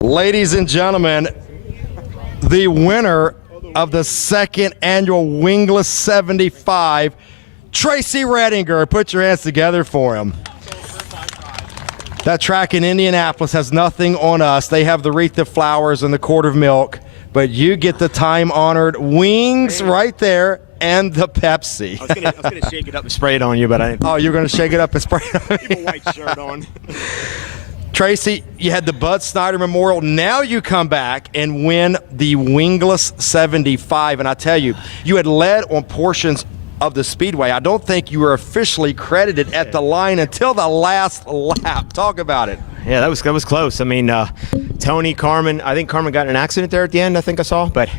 Ladies and gentlemen, the winner of the second annual Wingless 75, Tracy Readinger. Put your hands together for him. That track in Indianapolis has nothing on us. They have the wreath of flowers and the quart of milk, but you get the time-honored wings right there and the Pepsi. I was gonna shake it up and spray it on you, but I didn't. Oh, you're going to shake it up and spray it on me? Keep a white shirt on. Tracy, you had the Bud Snyder Memorial. Now you come back and win the Wingless 75. And I tell you, you had led on portions of the Speedway. I don't think you were officially credited at the line until the last lap. Talk about it. Yeah, that was close. I mean, Tony, Carmen. I think Carmen got in an accident there at the end. I think I saw, but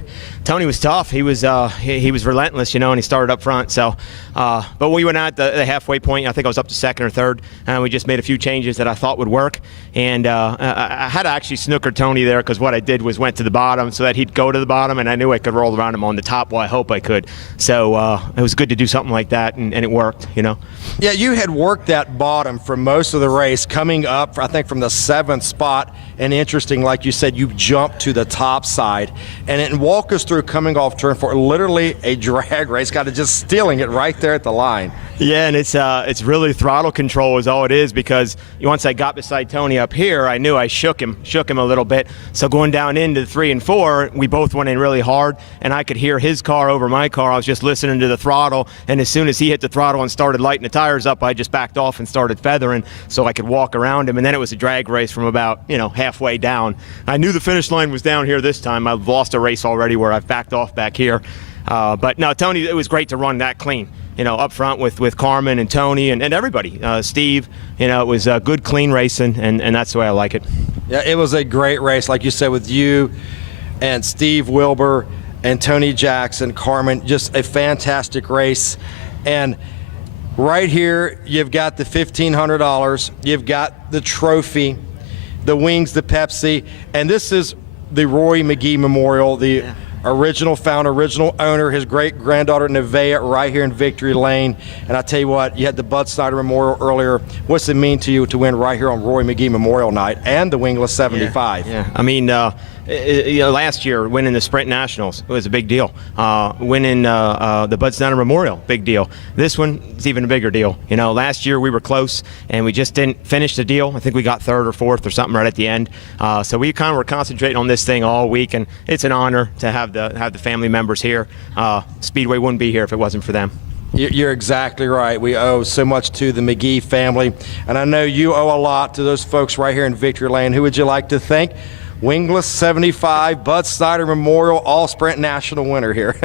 Tony was tough. He was relentless, and he started up front. So, but we went out the halfway point. I think I was up to second or third, and we just made a few changes that I thought would work. And I had to actually snooker Tony there because what I did was went to the bottom so that he'd go to the bottom, and I knew I could roll around him on the top. Well, I hope I could. So it was good to do something like that, and it worked. Yeah, you had worked that bottom for most of the race, coming up, I think, from the 7th spot. And interesting, like you said, you jumped to the top side. And walk us through coming off turn 4, literally a drag race, kind of just stealing it right there at the line. Yeah, and it's really throttle control is all it is, because once I got beside Tony up here, I knew I shook him a little bit. So going down into 3 and 4, we both went in really hard, and I could hear his car over my car. I was just listening to the throttle, and as soon as he hit the throttle and started lighting the tires up, I just backed off and started feathering so I could walk around him. And then it was a drag race from about halfway down. I knew the finish line was down here this time. I've lost a race already where I've backed off back here. But no, Tony, it was great to run that clean. Up front with Carmen and Tony and everybody. Steve, it was good, clean racing, and that's the way I like it. Yeah, it was a great race, like you said, with you and Steve Wilbur and Tony Jackson, Carmen, just a fantastic race. And right here, you've got the $1,500, you've got the trophy, the wings, the Pepsi, and this is the Roy McGee Memorial, the original founder, original owner, his great-granddaughter Nevaeh, right here in Victory Lane. And I tell you what, you had the Bud Snyder Memorial earlier. What's it mean to you to win right here on Roy McGee Memorial Night and the Wingless 75? Yeah. I mean, last year winning the Sprint Nationals was a big deal. Winning the Bud Snyder Memorial, big deal. This one is even a bigger deal. Last year we were close and we just didn't finish the deal. I think we got 3rd or 4th or something right at the end. So we kind of were concentrating on this thing all week, and it's an honor to have the family members here. Speedway wouldn't be here if it wasn't for them. You're exactly right. We owe so much to the McGee family, and I know you owe a lot to those folks right here in Victory Lane. Who would you like to thank? Wingless 75, Bud Snyder Memorial, all Sprint National winner here.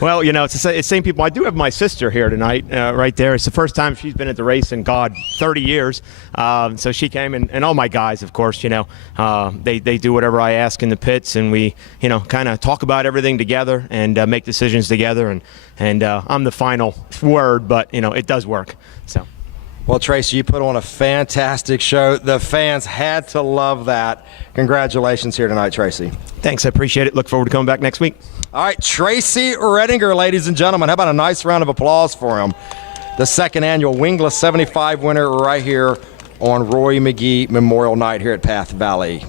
Well, it's the same people. I do have my sister here tonight, right there. It's the first time she's been at the race in, 30 years. So she came, and all my guys, of course, they do whatever I ask in the pits, and we, kind of talk about everything together and make decisions together. And I'm the final word, but, it does work. So. Well, Tracy, you put on a fantastic show. The fans had to love that. Congratulations here tonight, Tracy. Thanks. I appreciate it. Look forward to coming back next week. All right, Tracy Readinger, ladies and gentlemen. How about a nice round of applause for him? The second annual Wingless 75 winner right here on Roy McGee Memorial Night here at Path Valley.